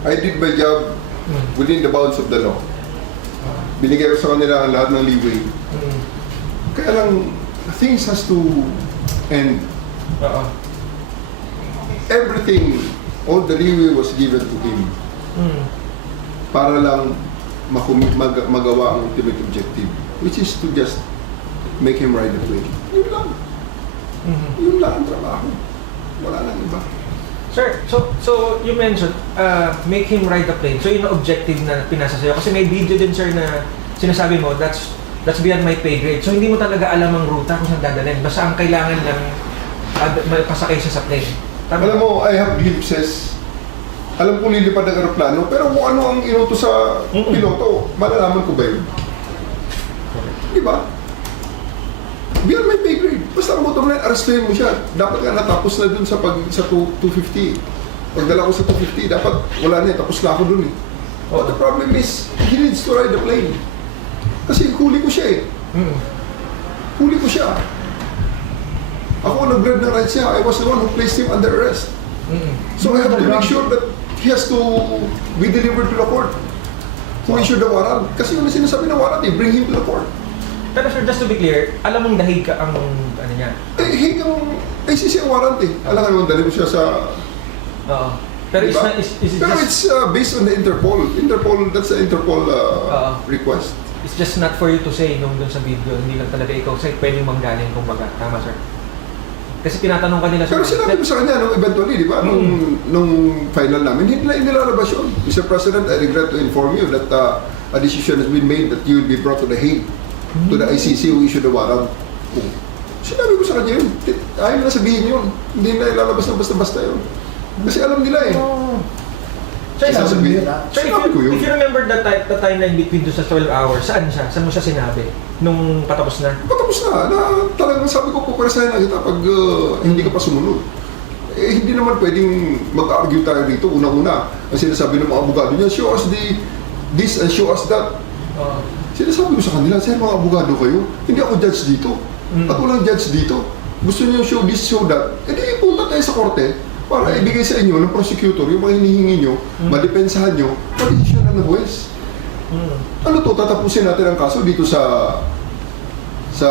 I did my job within the bounds of the law. Binigay ko sa kanila ang lahat ng leeway. Kaya lang, things has to end. Oo. Everything, all the leeway was given to him Mm. para lang makumi- mag- magawa ang ultimate objective, which is to just make him ride the plane. Yun lang. Mhm. Yun lang ang trabaho. Wala nang iba. Sir, so so you mentioned uh, make him ride the plane. So yun ang objective na pinasa sa'yo. Kasi may video din sir na sinasabi mo that's that's beyond my pay grade. So hindi mo talaga alam ang ruta kung saan dadalhin. Basta ang kailangan lang uh, pasakay siya sa plane. Tama? Alam mo, I have glimpses. Alam ko lilipad ng aeroplano, pero kung ano ang inuto sa Mm-mm. piloto, malalaman ko ba yun? Di ba? Beyond my pay grade. Basta ang motor na yun, arrestuhin mo siya. Dapat nga natapos na dun sa, pag, sa two- 250. Pagdala ko sa 250, dapat wala na eh. Tapos na ako dun eh. But the problem is, he needs to ride the plane. Kasi huli ko siya eh. Mm. Huli ko siya. Ako ang nag-grab ng rights niya. I was the one who placed him under arrest. Mm. So I have to make sure that he has to be delivered to the court. Who issued the warrant? Kasi yung sinasabi ng warrant, eh, bring him to the court. Pero sir, just to be clear, alam mong dahig ka ang niya. Eh, higang ICC ang warrant eh. Alam ka naman, dali mo siya sa... Oo. Pero it's Diba? not, is, is it Pero just, it's uh, based on the Interpol. Interpol, that's the Interpol uh, request. it's just not for you to say nung dun sa video. Hindi lang talaga ikaw say pwedeng manggaling kumbaga. Tama sir? Kasi tinatanong ka nila Pero sinabi ko sa kanya, nung eventually, di ba, nung, nung final namin, hindi na inilalabas yun. Mr. President, I regret to inform you that uh, a decision has been made that you will be brought to the Hague, to the ICC who issued the warrant. Oh. Sinabi ko sa kanya yun. Ayaw na sabihin yun. Hindi na ilalabas na basta-basta yun. Kasi alam nila eh. Oh. Sir, Isa sabi- sabihin, Sir, if sinabi ko you, yun. if you remember the, ti- the timeline between doon sa 12 hours, saan siya? Saan mo siya sinabi? Nung patapos na? Patapos na, na talagang sabi ko, pupresahin na kita pag uh, hindi ka pa sumunod. Eh, hindi naman pwedeng mag-argue tayo dito. Una-una, ang sinasabi ng mga abogado niya, show us the, this and show us that. Oo. Sinasabi ko sa kanila, sir, mga abogado kayo, hindi ako judge dito. Mm. At walang judge dito. Gusto niyo show this, show that. E di punta tayo sa korte para ibigay sa inyo ng prosecutor yung mga hinihingi nyo, Mm. madepensahan nyo, madesisyon na ng buwes. Mm. Ano to, tatapusin natin ang kaso dito sa sa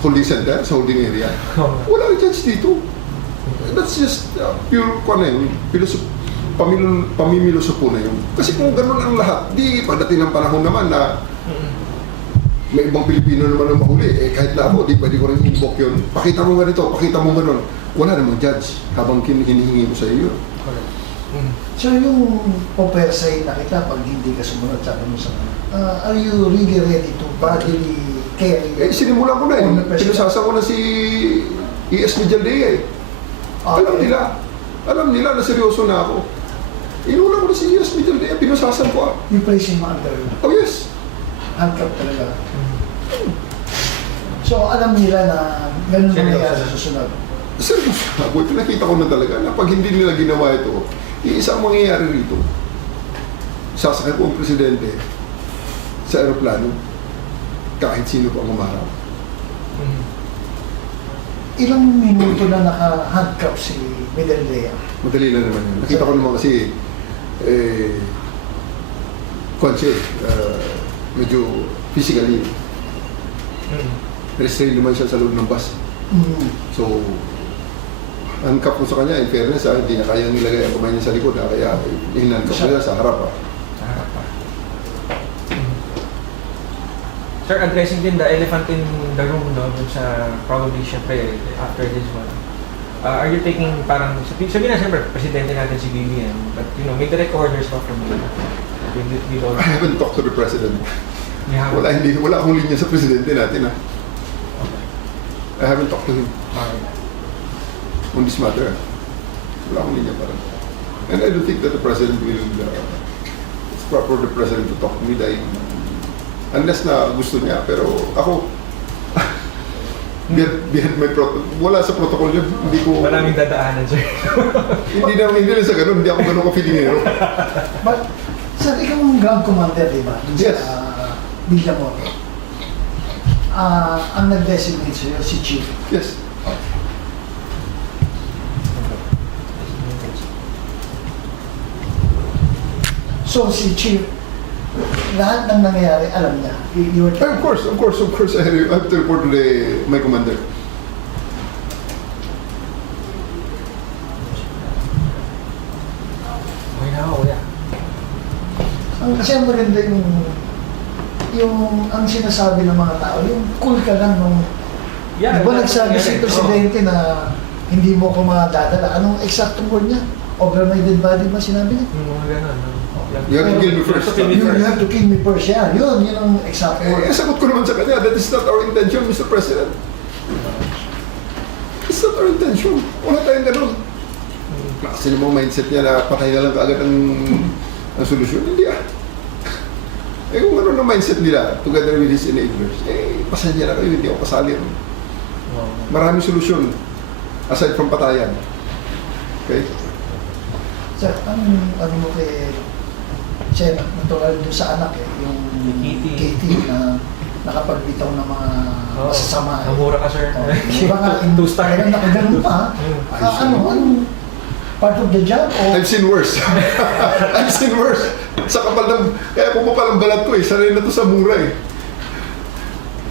holding center, sa holding area. Wala kang chance dito. That's just uh, pure kung ano yun, piloso, pamilo, pamimilosopo na yun. Kasi kung ganun ang lahat, di pagdating ng panahon naman na Mm. May ibang Pilipino naman ang mahuli, eh kahit na ako, di pwede ko rin invoke yun. Pakita mo ganito, pakita mo ganun. Wala namang judge habang kin- hinihingi mo sa iyo. Correct. Mm. So yung pupersay na kita pag hindi ka sumunod, sabi mo sa uh, are you really ready to bodily carry? Eh, sinimulan ko na eh. 100%? Pinasasa ko na si E.S. Mijaldea eh. Alam Okay. nila. Alam nila na seryoso na ako. Inuna ko na si E.S. Mijaldea, pinusasan ko ah. You place him under Oh yes. Handcuff talaga. So alam nila na ganun Seryoso. mangyayari sa susunod. Seryoso na ako. Pinakita ko na talaga na pag hindi nila ginawa ito, iisa ang mangyayari rito. Sasakay ko ang presidente sa aeroplano kahit sino pa ang umarap. Mm. Ilang minuto na naka-handcuff si Medellea? Madali lang naman yun. Nakita ko naman kasi, eh, kwan siya eh, uh, medyo physically Mm. restrained naman siya sa loob ng bus. Mm. So, handcuff ko sa kanya, in fairness, ah, hindi niya kayang nilagay ang kamay niya sa likod, ah, kaya hinandcuff ko siya sa harap. Ah. Sa harap pa. Mm. Sir, addressing din the elephant in the room no, dun sa probably syempre after this one. Uh, are you taking parang, sabi, sabi na siyempre, presidente natin si BBM, but you know, may direct orders pa from you. With, with all, I haven't talked to the president. have, Wala, hindi, wala akong linya sa presidente natin. Ah. Okay. I haven't talked to him Okay. on this matter. Wala akong linya para. And I don't think that the president will, uh, it's proper for the president to talk to me dahil unless na gusto niya, pero ako, behind, behind my protocol, wala sa protocol yun. Hindi ko, Maraming dadaanan, sir. hindi na, hindi na sa ganun, hindi ako ganun ka-feelingero. But, sir, ikaw ang ground commander, di ba? Dun Yes. Sa uh, Villamor. Ah, ang nag-designate sa'yo, si Chief. Yes. So si Chief, lahat ng nangyayari, alam niya. You were Eh, Of course, of course, of course, I have to report to the, my commander. Okay na ako, kuya. Ang kasi ang maganda yung yung ang sinasabi ng mga tao, yung cool ka lang nung Yeah, Di ba that's nagsabi si. Presidente na hindi mo ko madadala? Anong eksaktong word niya? Over my dead body ba sinabi niya? Yung mga ganun. no? You have to kill me first. You have to kill me first. have to kill me first. Yan, yun, yun ang exact Eh, word. eh, sagot ko naman sa kanya, that is not our intention, Mr. President. It's not our intention. Wala tayong ganun. Kasi yung mga mindset niya na patay na lang kaagad ang, ang solusyon. Hindi ah. Eh kung ano ang mindset nila, together with his enablers, eh, pasensya na kayo, hindi ako kasali. Oo. Maraming solusyon aside from patayan. Okay? Sir, ang ano mo kay Sen, natural doon sa anak eh, yung Kitty. Kitty na nakapagbitaw ng mga Oo. masasama. Ang mura ka, sir. Oh, di ba nga, in, Two star. talagang nakaganon pa. Mm. Ah, ano, anong part of the job? O, I've seen worse. I've seen worse. Sa kapal ng... Kaya pumapal ang balat ko eh. Sanay na to sa mura eh.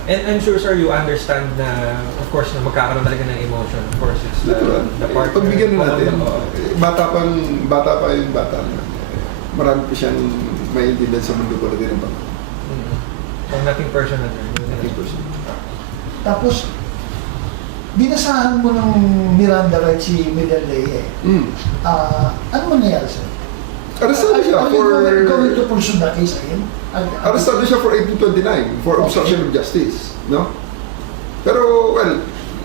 And I'm sure, sir, you understand na, of course, na magkakaroon talaga ng emotion. Of course, it's the, Natural. the part. Pagbigyan na natin. Bata pang bata pa yung bata na. Marami pa siyang maintindihan sa mundo ko na din ang bata. Mm. So, nothing personal. Nothing personal. tapos, binasahan mo ng Miranda rights si Miguel Leye. Mm. Ah, ano mangyayari sir? Arrestado siya Are you for... going- to pursue the case again? Arrestado siya for 1829 for obstruction of justice. No? Pero, well,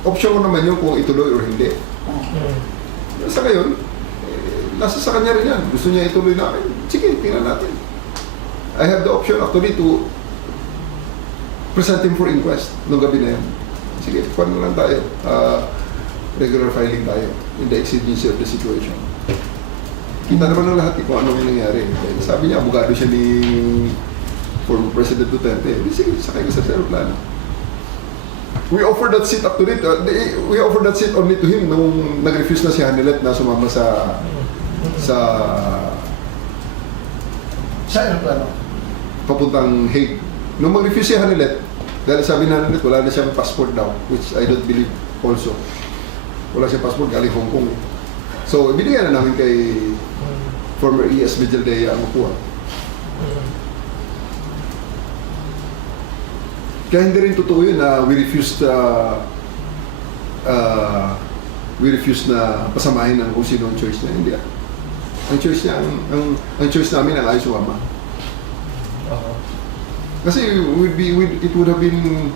option ko naman yun kung ituloy or hindi. Mm. Sa ngayon, eh, nasa sa kanya rin yan. Gusto niya ituloy namin. Sige, tingnan natin. I have the option actually to present him for inquest nung gabi na yan. Sige, paano lang tayo? Ah, regular filing tayo in the exigency of the situation. Kita naman ng lahat eh, kung ano yung nangyari. Eh, Sabi niya, abogado siya ni former President Duterte. Eh, Sige, sakay ka sa aeroplano. We offered that seat actually, uh, they- we offered that seat only to him nung nag-refuse na si Hanilet na sumama sa sa Sa aeroplano. papuntang Hague. Nung mag-refuse si Hanilet, dahil sabi na Hanilet, wala na siyang passport daw, which I don't believe also. Wala siyang passport, galing Hong Kong. So, binigyan na namin kay former ES Vijaldea ang makuha. Kaya hindi rin totoo yun na we refused uh, uh, we refused na pasamahin ang kung sino ang choice niya. Hindi. Ang choice niya, ang, ang, ang choice namin ang ayaw sumama. Kasi would be, would, it would have been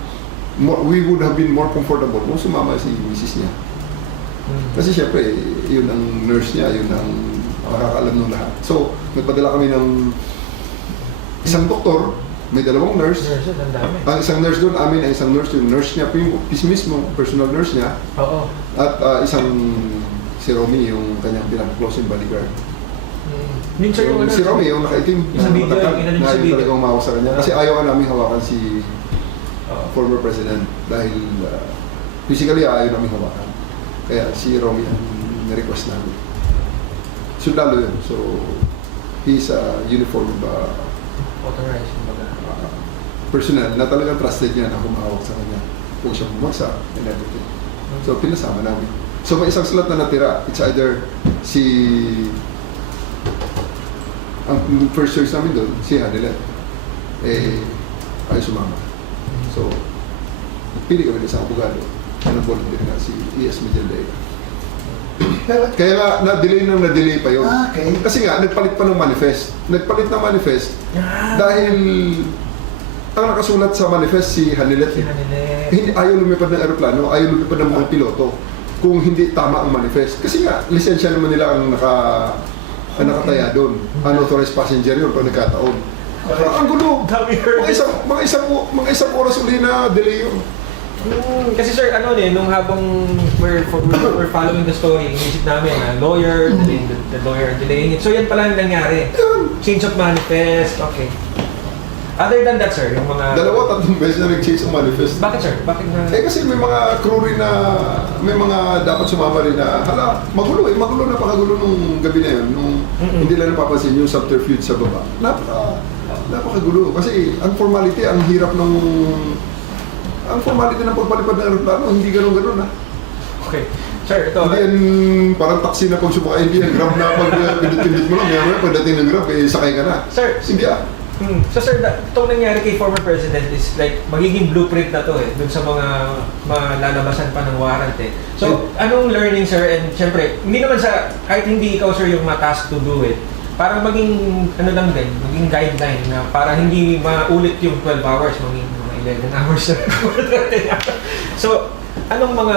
more, we would have been more comfortable kung sumama si misis niya. Mm. Kasi syempre, yun ang nurse niya, yun ang makakaalam ng lahat. So, nagpadala kami ng isang doktor, may dalawang nurse, Nurses, ang dami. ang isang nurse doon, amin ang isang nurse, yung nurse niya po yung mismo, personal nurse niya, Oo. at ah, isang si Romy, yung kanyang pinaka-close yung bodyguard. Mm. Minsan yung Yung, ano, si Romy, yung nakaitim, Yung sa video, yung sa video. talagang umawak sa kanya. Kasi ayaw ka namin hawakan si Oo. former president dahil ah, physically ayaw namin hawakan. Kaya si Romy ang request namin. Sundalo yun. So, he's a uniform uh, Authorized, uh, personnel na talagang trusted niya na humawak sa kanya. Huwag siyang bumagsak and everything. So, pinasama namin. So, may isang slot na natira. It's either si... Ang first choice namin doon, si Adelet. Eh, ayaw sumama. So, pili kami ng isang abogado. Ano volunteer na si E.S. Medjaldea. Kaya nga, na-delay nang na-delay pa yun. ah, okay. Kasi nga, nagpalit pa ng manifest. Nagpalit ng manifest Ah, dahil ang nakasulat sa manifest si Hanilet. si. Hanilet. Hindi ayaw lumipad ng aeroplano, ayaw lumipad ng mga piloto kung hindi tama ang manifest. Kasi nga, lisensya naman nila ang naka ang nakataya doon. Unauthorized passenger yun pag nagkataon. Correct. Ang gulo! Mga isang, mga isang, mga isang oras uli na delay yun. Mm, kasi sir, ano eh, nung habang we're, we're, we're following the story, inisip namin na lawyer, delaying the, the lawyer delaying it. So yan pala ang nangyari. Change of manifest, okay. Other than that, sir, yung mga... Dalawa, tatlong beses na nag-chase ang manifest. Bakit, sir? Bakit na... Eh kasi may mga crew rin na, may mga dapat sumama rin na, hala, magulo eh, magulo, napakagulo nung gabi na yun, nung Mm-mm. hindi lang napapansin yung subterfuge sa baba. Napaka, napakagulo. Kasi ang formality, ang hirap nung, ang formality ng pagpalipad ng aeroplano, hindi ganun-ganun ah. Okay. Sir, ito... Hindi yan parang taxi na pag sumakay, hindi yan grab na pag pinit-pinit mo lang, maya pagdating ng grab, eh sakay ka na. Sir, Hindi ah. Hmm. So sir, da- itong nangyari kay former president is like magiging blueprint na to eh dun sa mga malalabasan pa ng warrant eh. So, anong learning sir and syempre, hindi naman sa kahit hindi ikaw sir yung ma-task to do it, parang maging ano lang din, maging guideline na para hindi maulit yung 12 hours, maging mga 11 hours na. so, anong mga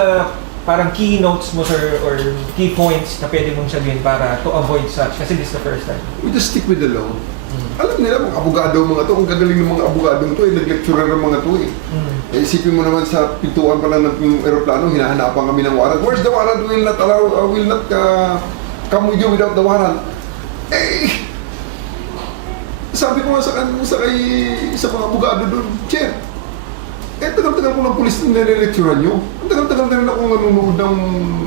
parang keynotes mo sir or key points na pwede mong sabihin para to avoid such kasi this is the first time. We just stick with the law. Hmm. Alam nila, mga abogado mga to, ang gagaling ng mga abogado to, eh, nag-lecturer ng mga to eh. Hmm. Eh, isipin mo naman sa pintuan pa lang ng aeroplano, hinahanapan kami ng warrant. Where's the warrant? Will not allow, uh, will not uh, come with you without the warrant. Eh, sabi ko nga sa, sa, kay, sa mga abogado doon, Chair, eh, tagal-tagal ko ng pulis na nire-lecturean nyo. Ang tagal-tagal na rin ako nanonood ng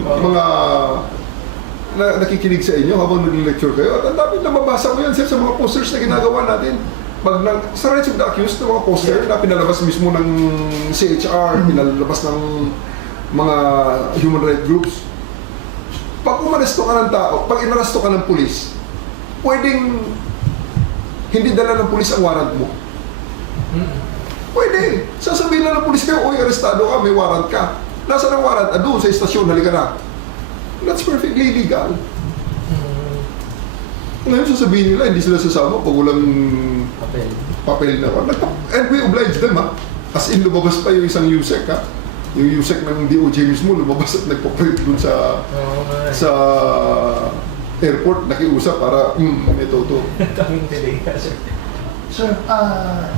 mga na, nakikinig sa inyo habang nag-lecture kayo. At ang dami na mabasa ko yan, sir, sa mga posters na ginagawa natin. Pag nag, sa rights of the accused, ng mga poster na pinalabas mismo ng CHR, pinalabas ng mga human rights groups. Pag umaresto ka ng tao, pag inaresto ka ng pulis, pwedeng hindi dala ng pulis ang warrant mo. Hmm. Pwede. Sasabihin lang ng pulis kayo, uy, arestado ka, may warrant ka. Nasaan ang warrant? Ah, doon sa istasyon, halika na. That's perfectly legal. Hmm. Ngayon sasabihin nila, hindi sila sasama pag walang Papel. papel na And we oblige them, ha? As in, lumabas pa yung isang USEC, ha? Yung USEC ng DOJ mismo, lumabas at nagpapalit dun sa nga. sa airport, nakiusap para, hmm, ito, ito. Kaming delay ka, sir. Sir, ah,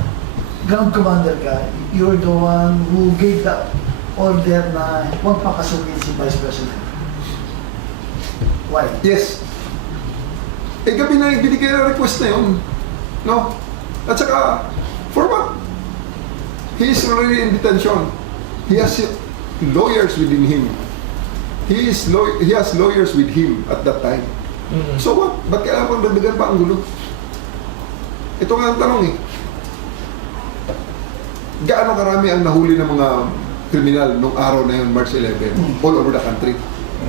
ground commander ka, you're the one who gave the order na huwag pakasukin si Vice President. Why? Yes. Eh, gabi na yung binigay na request na yun. No? At saka, for what? He is already in detention. He has lawyers within him. He is law- he has lawyers with him at that time. Mm. So what? Ba't kailangan pang dagdagan pa ang gulo? Ito nga ang tanong eh. Gaano karami ang nahuli ng mga kriminal nung araw na yun, March 11, all over the country?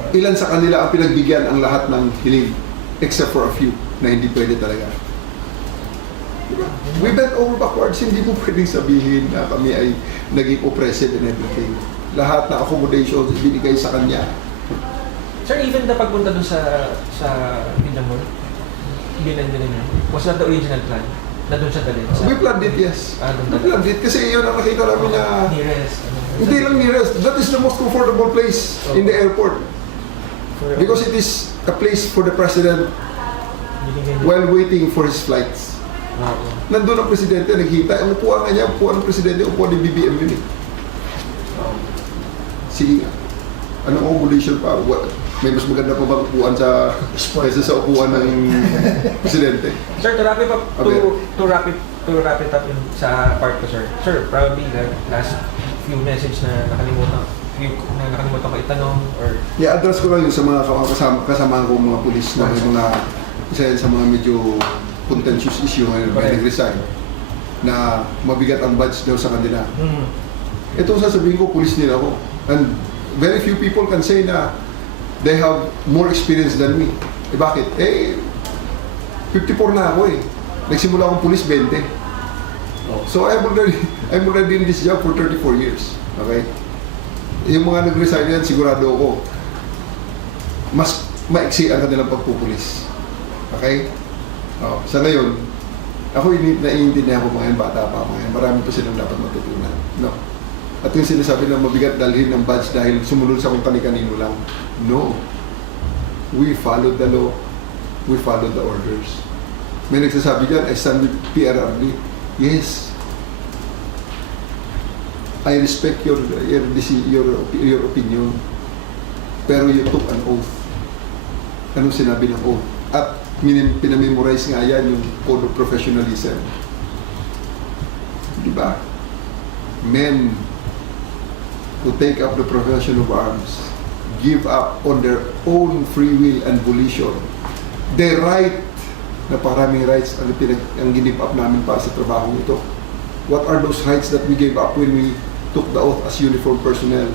Ilan sa kanila ang pinagbigyan ang lahat ng hiling except for a few na hindi pwede talaga? Diba? We bent over backwards, hindi mo pwedeng sabihin na kami ay naging oppressive and everything. Lahat na accommodations binigay sa kanya. Sir, even na pagpunta dun sa sa Pinamor, binan din niya. Was that the original plan? Na dun siya dalhin? Sa We planned it, yes. Ah, doon We planned it kasi yun ang nakita namin na nearest. ano, Hindi lang nearest. That is the most comfortable place in the airport. for- Because it is a place for the president binigyan niya. while waiting for his flights. Oo. Nandun ang presidente, naghita. Ang upuan nga niya, upuan ng presidente, upuan ng BBM yun eh. Sige nga. Anong accommodation pa? What? May mas maganda pa bang upuan sa kaysa sa upuan ng presidente? Sir, to wrap it up, to, Okay. to wrap it, to wrap it up in, sa part ko, sir. Sir, probably the last few message na nakalimutan, few na nakalimutan ko itanong or I-address ko lang yung sa mga kasama, kasama ko mga pulis na may mga isa yan sa mga medyo contentious issue ngayon, Correct. nag-resign na mabigat ang badge daw sa kanila. hmm. Ito sasabihin ko, pulis din ako. And very few people can say na they have more experience than me. Eh bakit? Eh, 54 na ako eh. Nagsimula akong pulis 20. So I'm already, I'm already in this job for 34 years. Okay? Yung mga nag-resign yan, sigurado ako, mas maiksi ang kanilang pagpupulis. Okay? Oh, sa ngayon, ako naiintindihan ko mga yan, bata pa mga yan. Marami pa silang dapat matutunan. No? At yung sinasabi na mabigat dalhin ng badge dahil sumunod sa kung kani-kanino lang. No. We followed the law. We followed the orders. May nagsasabi dyan, I stand with PRRD. Yes. I respect your your your, your opinion. Pero you took an oath. Anong sinabi ng oath? At pinamemorize nga yan yung Code of Professionalism. Di ba? Men who take up the profession of arms give up on their own free will and volition the right na paraming rights ang, pinag, ang give up namin para sa trabaho ito. What are those rights that we gave up when we took the oath as uniformed personnel?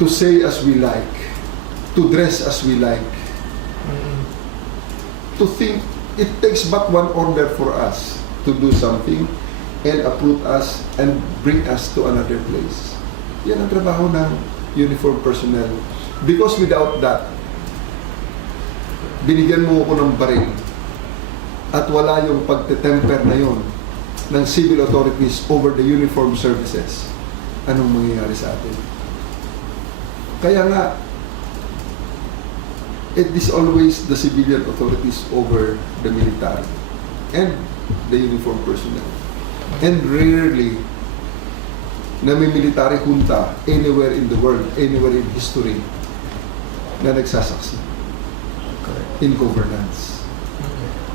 To say as we like, to dress as we like, to think it takes but one order for us to do something and uproot us and bring us to another place. Yan ang trabaho ng uniform personnel. Because without that, binigyan mo ako ng baril at wala yung pagtetemper na yon ng civil authorities over the uniform services, anong mangyayari sa atin? Kaya nga, it is always the civilian authorities over the military and the uniform personnel. And rarely na may military junta anywhere in the world, anywhere in history na nagsasaksi in governance.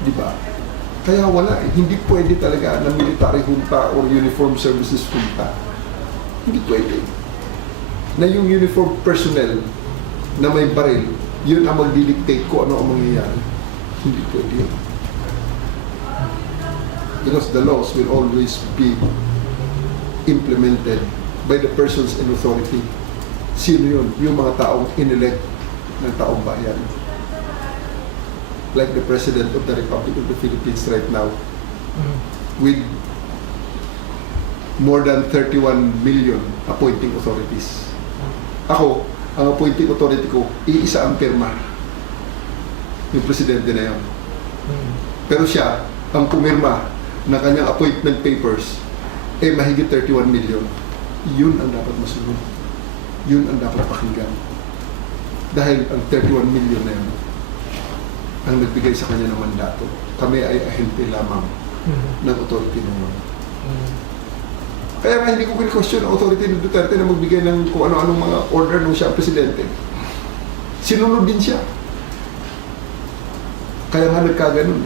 Di ba? Kaya wala eh. Hindi pwede talaga na military junta or uniform services junta. Hindi pwede. Na yung uniform personnel na may baril, yun ang magdidictate ko ano ang mangyayari. Hindi pwede yun. Because the laws will always be implemented by the persons in authority. Sino yun? Yung mga taong inelect ng taong bayan. Like the President of the Republic of the Philippines right now Mm. with more than 31 million appointing authorities. Ako, ang appointing authority ko, iisa ang pirma. Yung presidente na yun. Mm. Pero siya, ang pumirma na kanyang appointment papers, eh mahigit 31 million. Yun ang dapat masunod. Yun ang dapat pakinggan. Dahil ang 31 million na yun, ang nagbigay sa kanya ng mandato. Kami ay ahente lamang Mm. ng authority ng mga. Mm. Kaya nga hindi ko question ang authority ng Duterte na magbigay ng kung ano-anong mga order nung siya ang presidente. Sinunod din siya. Kaya nga nagkaganon.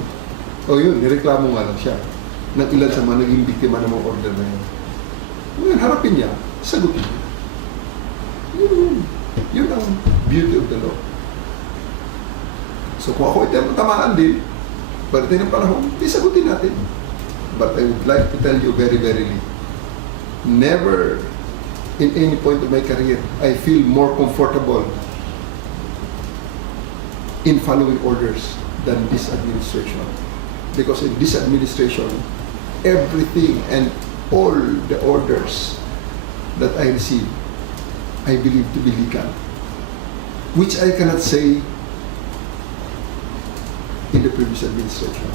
O yun, nireklamo nga lang siya ng ilan sa mga naging biktima ng mga order na yun. Ngayon, harapin niya, sagutin niya. Yun, yun. Yun ang beauty of the law. So kung ako ito tamaan din, pagdating ng panahon, di sagutin natin. But I would like to tell you very, very never in any point of my career I feel more comfortable in following orders than this administration. Because in this administration, everything and all the orders that I receive, I believe to be legal. Which I cannot say in the previous administration.